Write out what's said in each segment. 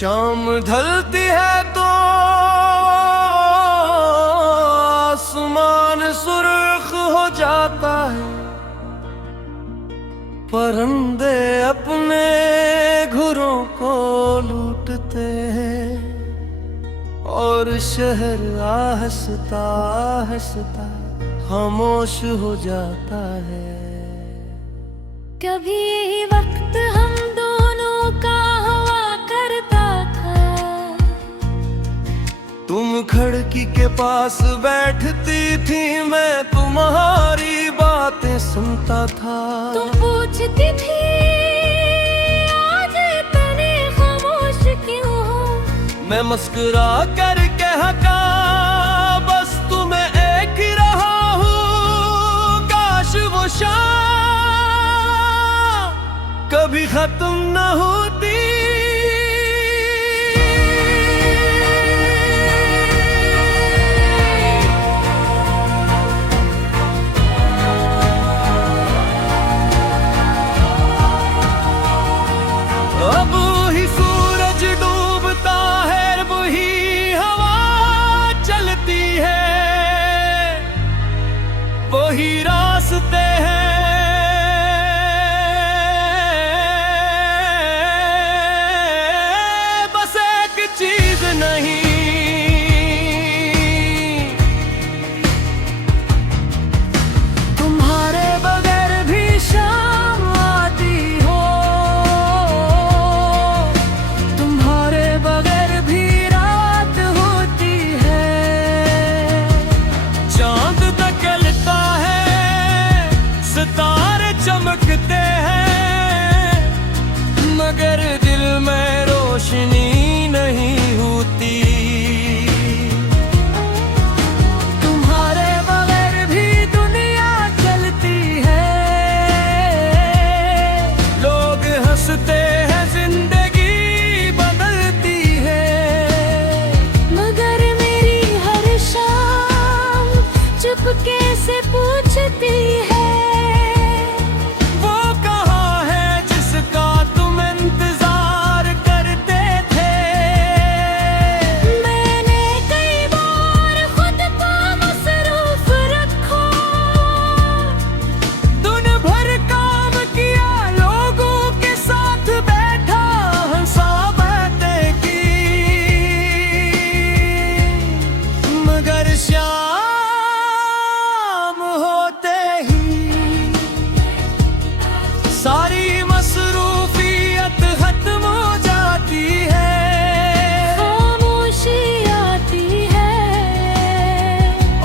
शाम ढलती है तो आसमान सुर्ख हो जाता है, परिंदे अपने घरों को लूटते हैं और शहर आहिस्ता आहिस्ता खामोश हो जाता है। कभी वक्त हम दोनों का हुआ करता था, तुम खिड़की के पास बैठती थी, मैं तुम्हारी बातें सुनता था। तुम पूछती थी आज इतने खामोश क्यों हो, मैं मुस्कुरा कर कहता बस तुम्हें एक ही रहा हूँ। काश वो शाम कभी खत्म न होती। अब ही सूरज डूबता है, वही हवा चलती है, वही रास्ते हैं। बस एक चीज नहीं, तुम्हारे बगैर भी शाम आती हो, तुम्हारे बगैर भी रात होती है। चांद निकलता है, सितारे चमकते हैं, मगर दिल में रोशनी नहीं होती। तुम्हारे बगैर भी दुनिया चलती है, लोग हंसते हैं, जिंदगी बदलती है। मगर मेरी हर शाम चुपके से पूछती है, वो कहाँ है जिसका तुम इंतजार करते थे। मैंने कई बार खुद को मसरूफ रखा, दिन भर काम किया, लोगों के साथ बैठा, हंसा बातें की, मगर शाम होते ही सारी मसरूफियत खत्म हो जाती है खामोशी आती है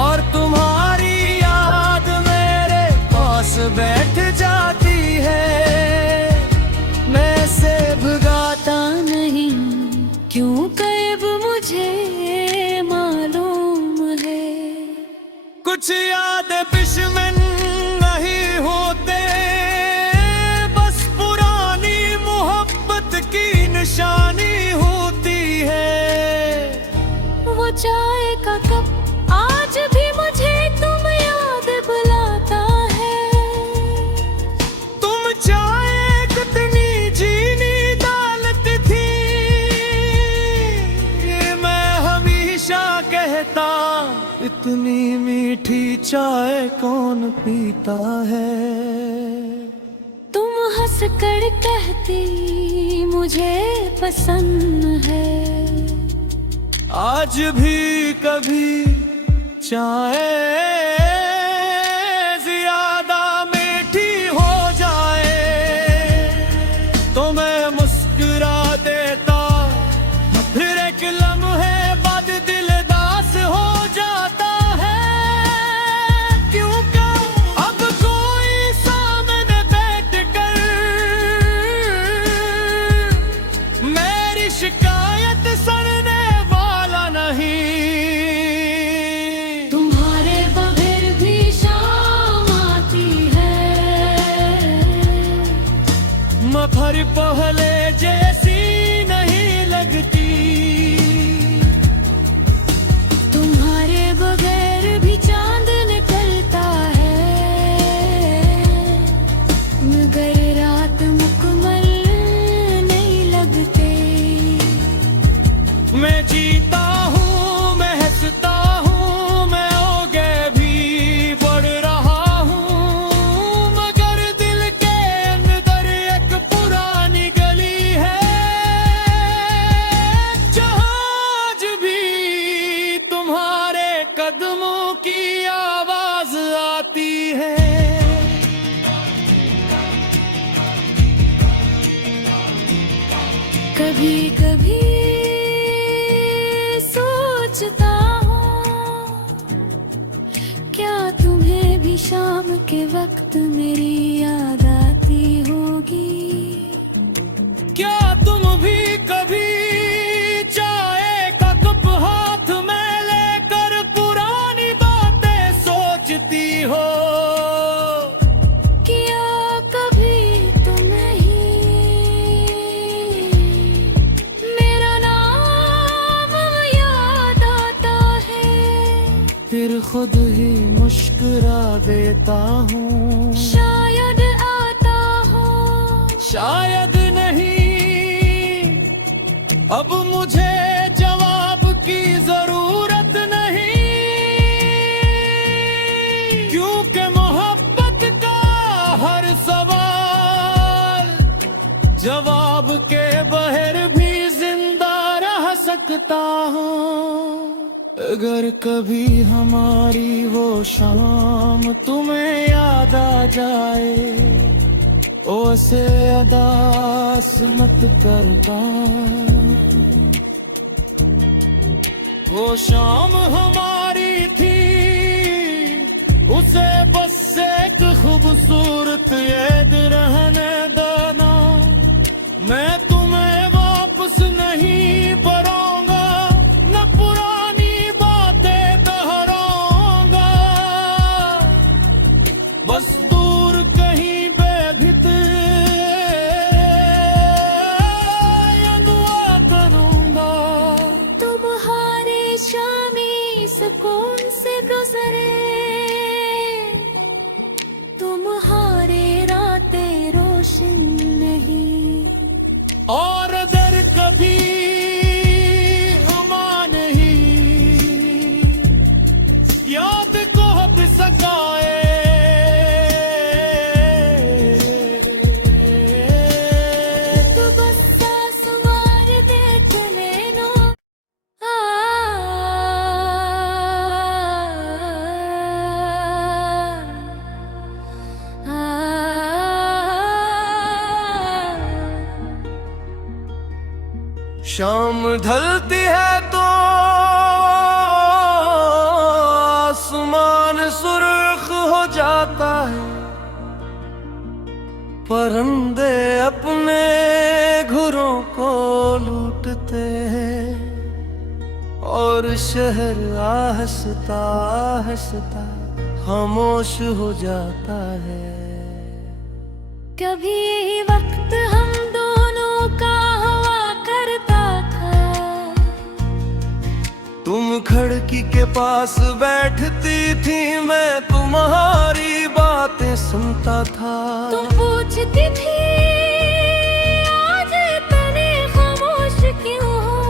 और तुम्हारी याद मेरे पास बैठ जाती है। मैं से भगाता नहीं क्यों कैब मुझे मालूम है। कुछ याद दुश्मन नहीं होते, बस पुरानी मोहब्बत की निशानी होती है। वो चाय का कप आज भी मुझे तुम याद बुलाता है। तुम चाहे कितनी जीनी डालती थी, ये मैं हमेशा कहता, इतनी मीठी चाय कौन पीता है। तुम हंस कर कहती मुझे पसंद है, आज भी कभी चाहे ज्यादा मीठी हो जाए तो मैं मुस्कुरा देता, फिर एक लम्हे बाद दिल दास हो जाता है। क्योंकि अब कोई सामने बैठ कर मेरी शिकायत सुनने वाला नहीं। तुम्हारे बगैर मैं जीता हूँ, मैं हंसता हूँ, मैं आगे भी बढ़ रहा हूँ, मगर दिल के अंदर एक पुरानी गली है, जहाँ आज भी तुम्हारे कदमों की आवाज आती है। कभी कभी सोचता हूँ, क्या तुम्हें भी शाम के वक्त मेरी याद आती होगी? क्या तुम भी कभी चाय का कप हाथ में लेकर पुरानी बातें सोचती हो? क्या कभी तुम्हें ही मेरा नाम याद आता है? फिर खुद ही मुस्कुरा देता हूँ। शायद आता हो, शायद नहीं, अब मुझे जवाब की जरूरत नहीं, क्योंकि मोहब्बत का हर सवाल जवाब के बगैर भी जिंदा रह सकता हूँ। अगर कभी हमारी वो शाम तुम्हें याद आ जाए, उसे अदास मत करता। वो शाम हमारी थी, उसे बस एक खूबसूरत याद रहने देना। मैं तुम्हें वापस नहीं बुलाऊंगा, न पुरानी बातें दोहराऊंगा, बस दूर कहीं बेभित ये दुआ करूंगा। तुम्हारे शामी सुकून से गुजरे, तुम्हारे रातें रोशन नहीं, और दर कभी हमा नहीं, याद को भी सकाए। तो बस आसमां देख लेनो। शाम ढलती है तो आसमान सुर्ख हो जाता है, परिंदे अपने घरों को लूटते हैं, और शहर आहिस्ता आहिस्ता खामोश हो जाता है। कभी वक्त हम दोनों का हुआ करता था, तुम खिड़की के पास बैठती थी, मैं तुम्हारी बातें सुनता था। तुम पूछती थी आज इतने खामोश क्यों हो?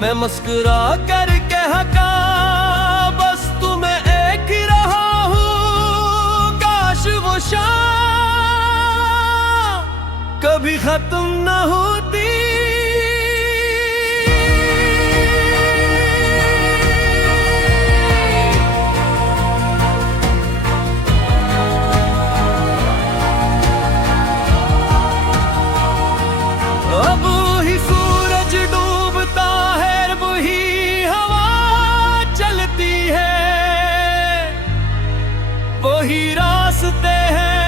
मैं मुस्कुरा कर कहता, बस तुम्हें एक ही रहा हूँ, काश वो शाम कभी खत्म न होती। अब ही सूरज डूबता है, वही हवा चलती है, वही रास्ते हैं,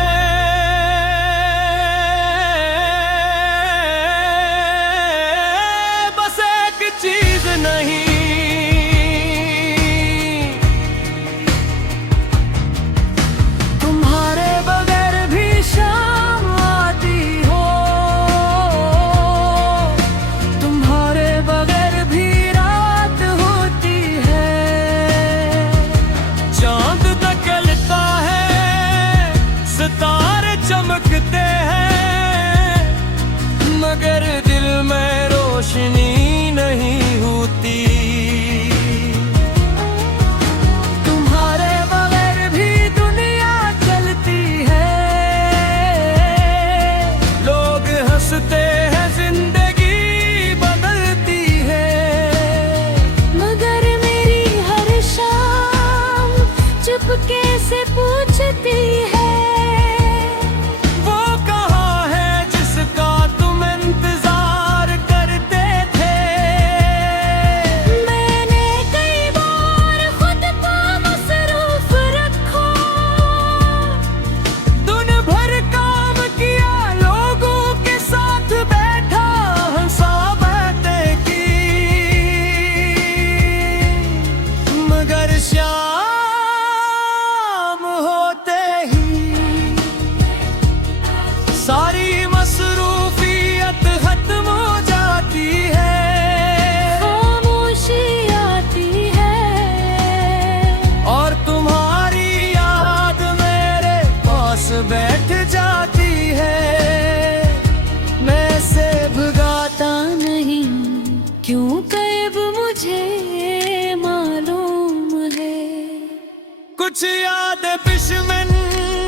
कुछ याद पिशमिन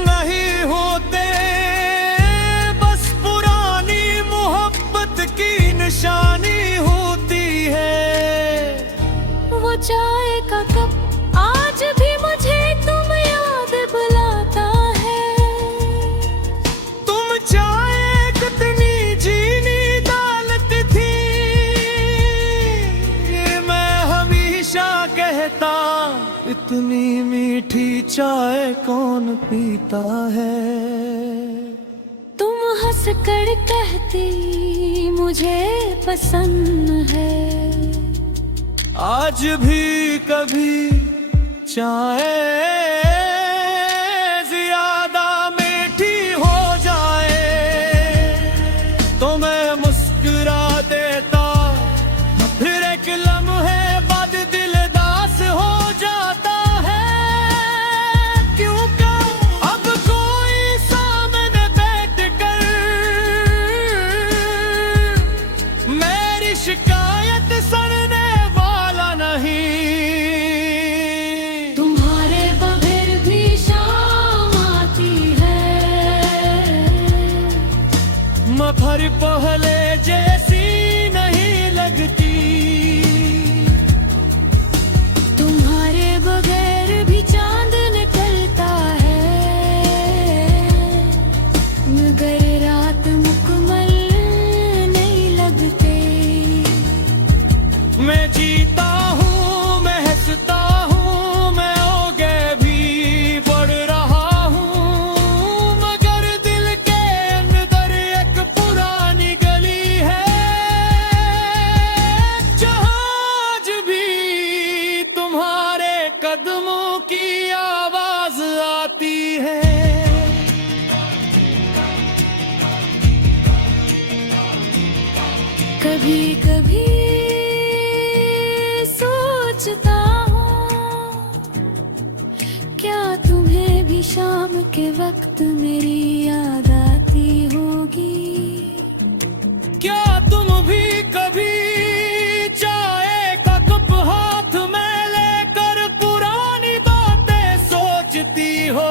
नहीं होते, बस पुरानी मोहब्बत की निशानी होती है। वो चाय का कप आज भी मुझे तुम याद बुलाता है। तुम चाय कितनी जीनी दालत थी, ये मैं हमेशा कहता, इतनी मीठी चाय कौन पीता है। तुम हंस कर कहती मुझे पसंद है। आज भी कभी चाय ज्यादा मीठी हो जाए तो मैं मुस्कुरा देता, फिर एक लम्हे बाद दिल दास हो जाता है। क्योंकि अब कोई सामने बैठ कर मेरी शिकायत सुनने वाला नहीं। तुम्हारे बगैर भी शाम आती है, मफर पहले जैसी नहीं लगती। तुम्हारे बगैर भी चांद निकलता है, मगर रात मुकम्मल नहीं लगते। मैं जीता हूँ, मैं हंसता हूँ, मैं आगे भी बढ़ रहा हूँ, मगर दिल के अंदर एक पुरानी गली है, जहाँ आज भी तुम्हारे कदमों की आवाज आती है। कभी कभी सोचता हूँ, क्या तुम्हें भी शाम के वक्त मेरी याद आती होगी। क्या तुम भी कभी चाय का कप हाथ में लेकर पुरानी बातें सोचती हो।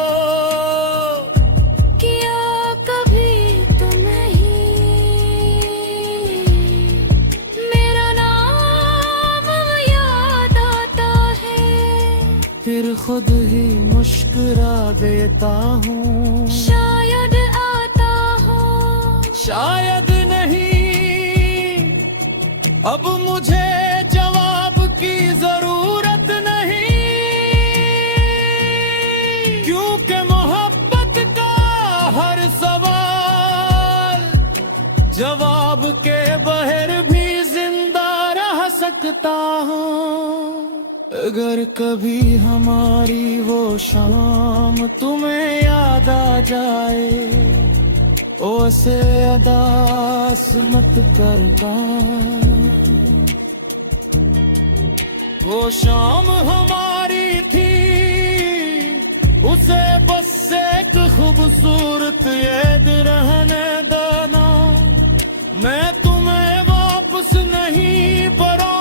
क्या कभी तुम्हें ही मेरा नाम याद आता है। फिर खुद ही मुस्कुरा देता हूँ। शायद आता हो, शायद नहीं, अब मुझे जवाब की जरूरत नहीं, क्योंकि मोहब्बत का हर सवाल जवाब के बगैर भी जिंदा रह सकता हूँ। अगर कभी हमारी वो शाम तुम्हें याद आ जाए, ओसे अदास मत करता। वो शाम हमारी थी, उसे बस एक खूबसूरत याद रहने देना। मैं तुम्हें वापस नहीं बरा